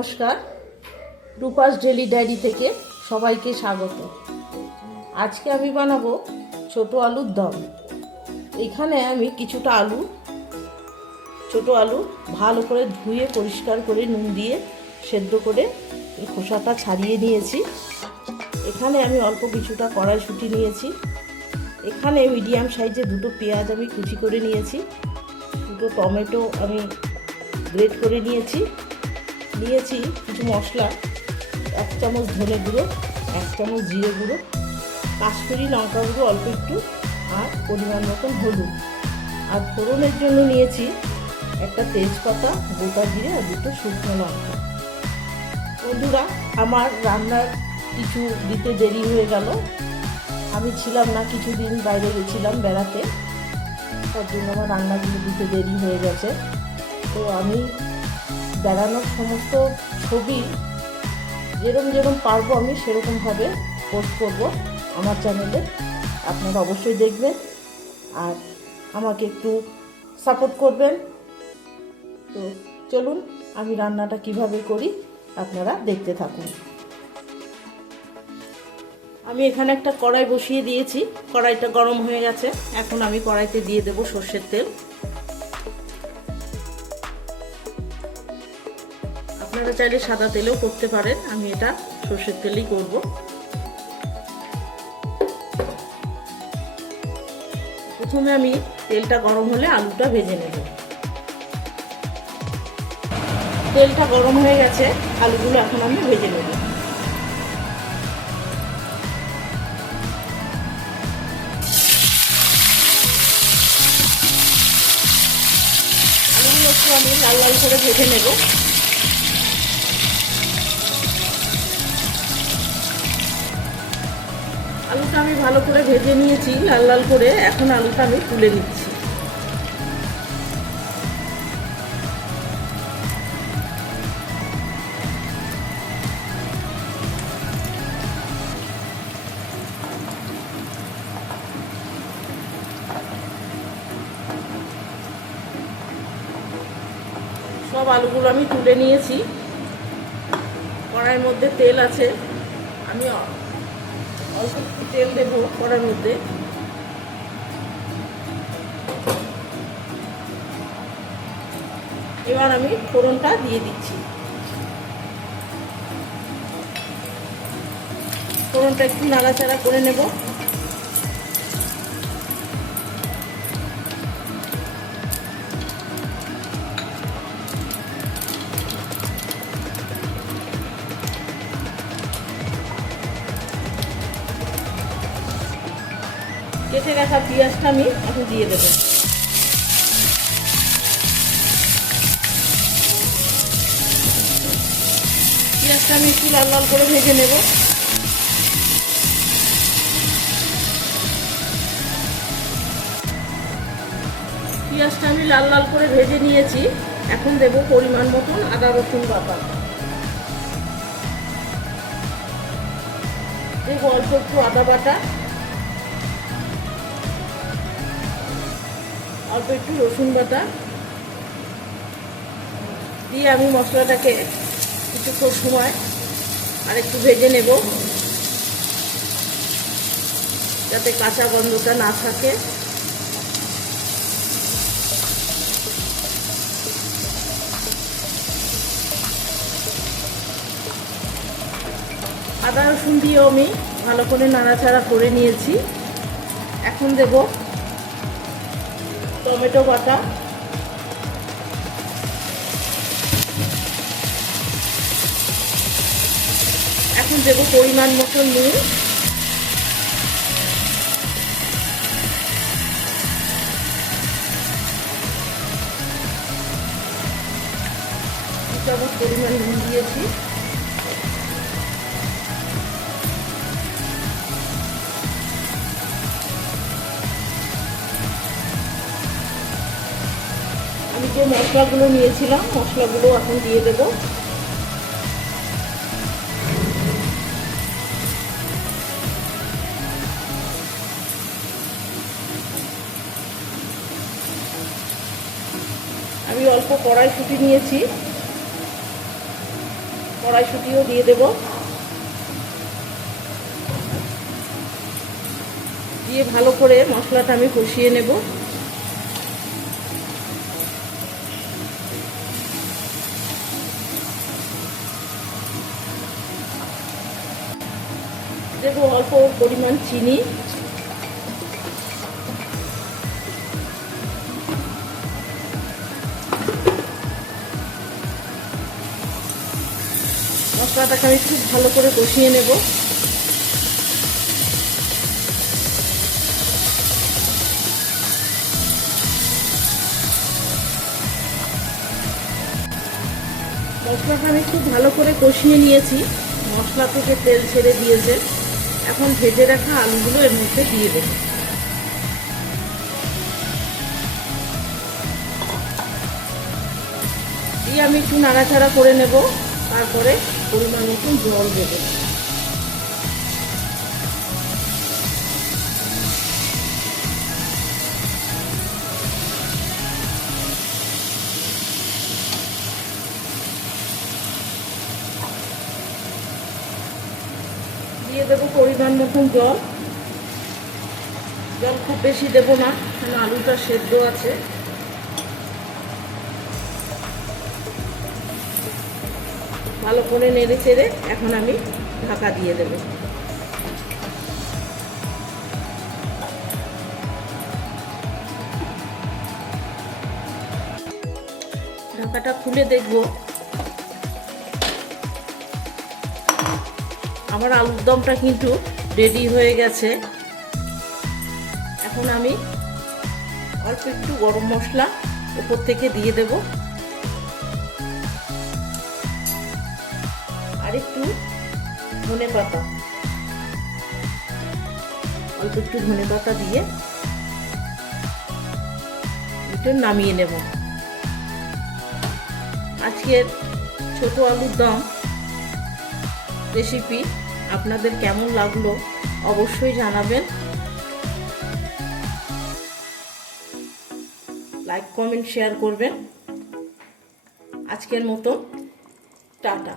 নমস্কার, Rupa's daily diary থেকে সবাইকে স্বাগত। আজকে আমি বানাবো ছোট আলুর দম। এখানে আমি কিছুটা ছোট আলু ভালো করে ধুয়ে পরিষ্কার করে নুন দিয়ে সেদ্ধ করে এই খোসাটা ছাড়িয়ে নিয়েছি। এখানে আমি অল্প কিছুটা কড়াইশুঁটি নিয়েছি। এখানে মিডিয়াম সাইজে দুটো পেঁয়াজ আমি কুচি করে নিয়েছি। দুটো টমেটো আমি গ্রেট করে নিয়েছি কিছু মশলা, 1 চামচ ধনে গুঁড়ো, 1 চামচ জিরে গুঁড়ো, কাশ্মীরি লঙ্কা গুঁড়ো অল্প একটু, আর পরিমাণ মতন হলুদ। আর ফোড়নের জন্য নিয়েছি একটা তেজপাতা, গোটা জিরে আর দুটো শুকনো লঙ্কা। বন্ধুরা, আমার রান্নার কিছু দিতে দেরি হয়ে গেল। আমি ছিলাম না, কিছুদিন বাইরে গেছিলাম বেড়াতে, তার জন্য আমার রান্নাগুলো দিতে দেরি হয়ে গেছে। তো আমি বেড়ানোর সমস্ত ছবি যেরকম পারবো আমি সেরকমভাবে পোস্ট করব আমার চ্যানেলে। আপনারা অবশ্যই দেখবেন আর আমাকে একটু সাপোর্ট করবেন। তো চলুন আমি রান্নাটা কিভাবে করি আপনারা দেখতে থাকুন। আমি এখানে একটা কড়াই বসিয়ে দিয়েছি, কড়াইটা গরম হয়ে গেছে। এখন আমি কড়াইতে দিয়ে দেব সর্ষের তেল। আপনারা চাইলে সাদা তেলেও করতে পারেন, আমি এটা সর্ষের তেলেই করব। প্রথমে আমি তেলটা গরম হলে আলুটা ভেজে নেব। তেলটা গরম হয়ে গেছে, আলুগুলো এখন আমি ভেজে নেব। আলুগুলো একটু আমি লাল লাল করে ভেজে নেব। আলুটা আমি ভালো করে ভেজে নিয়েছি লাল লাল করে। এখন আলুটা আমি তুলে নিচ্ছি। সব আলুগুলো আমি তুলে নিয়েছি। কড়াইয়ের মধ্যে তেল আছে, আমি অল্প একটু তেল দেবো কড়াইয়ের মধ্যে। এবার আমি ফোড়নটা দিয়ে দিচ্ছি। ফোড়নটা একটু নাড়াচাড়া করে নেব। কেটে রাখা পেঁয়াজটা আমি এখন দিয়ে দেবো। পেঁয়াজটা আমি একটু লাল লাল করে ভেজে নেব। পেঁয়াজটা আমি লাল লাল করে ভেজে নিয়েছি। এখন দেব পরিমাণ মতন আদা রসুন বাটা। দেবো অল্প একটু আদা বাটা, অল্প একটু রসুন বাটা দিয়ে আমি মশলাটাকে কিছুক্ষণ সময় আর একটু ভেজে নেব, যাতে কাঁচা গন্ধটা না থাকে। আদা রসুন দিয়েও আমি ভালো করে নাড়াচাড়া করে নিয়েছি। এখন দেব টমেটো বাটা, এখন দেব পরিমাণ মতো নুন, চামচ পরিমাণ নুন দিয়েছি। আমি যে মশলাগুলো নিয়েছিলাম মশলাগুলো এখন দিয়ে দেব। আমি অল্প কড়াইশুঁটি নিয়েছি, কড়াইশুঁটিও দিয়ে দেব, দিয়ে ভালো করে মশলাটা আমি কষিয়ে নেব। দেব অল্প পরিমাণ চিনি, মশলাটাকে আমি খুব ভালো করে কষিয়ে নেব। মশলাটা আমি খুব ভালো করে কষিয়ে নিয়েছি, মশলা থেকে তেল ছেড়ে দিয়েছে। এখন ভেজে রাখা আলুগুলো এর মধ্যে দিয়ে দেব। দিয়ে আমি একটু নাড়াচাড়া করে নেব, তারপরে পরিমাণ মতন জল দেব। দিয়ে দেবো পরিমাণ মতন জল। জল খুব বেশি দেব না, কারণ আলুটা সেদ্ধ আছে। ভালো করে নেড়ে চেড়ে এখন আমি ঢাকা দিয়ে দেব। ঢাকাটা খুলে দেখব, আমার আলুর দমটা কিন্তু রেডি হয়ে গেছে। এখন আমি অল্প একটু গরম মশলা উপর থেকে দিয়ে দেব, আর একটু ধনেপাতা, অল্প একটু ধনেপাতা দিয়ে একটু নামিয়ে নেব। আজকের ছোট আলুর দম রেসিপি আপনাদের কেমন লাগলো অবশ্যই জানাবেন। লাইক কমেন্ট শেয়ার করবেন। আজকের মতো টাটা।